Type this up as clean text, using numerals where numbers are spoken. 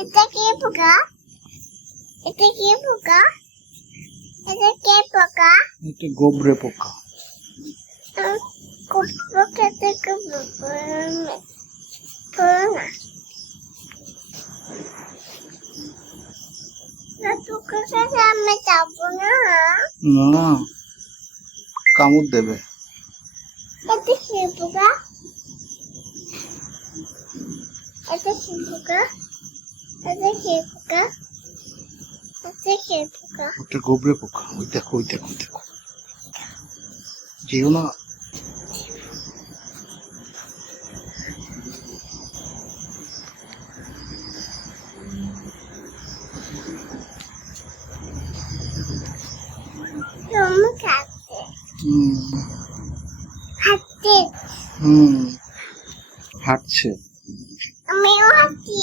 এটা কি পোকা? এটা কি পোকা? এটা কি পোকা? এটা গোবরে পোকা। পোকা থেকে পোকার কাছে আমি যাবো না। না, কামড় দেবে। এটা কি পোকা? এটা কি পোকা? এটা কি পোকা? এটা কি পোকা? ওটা গোবরে পোকা। ওই দেখো, ওই দেখো, ওই দেখো। যেও না। তুমি খাচ্ছে। খাচ্ছে। হাঁটছে। আমিও খাচ্ছি।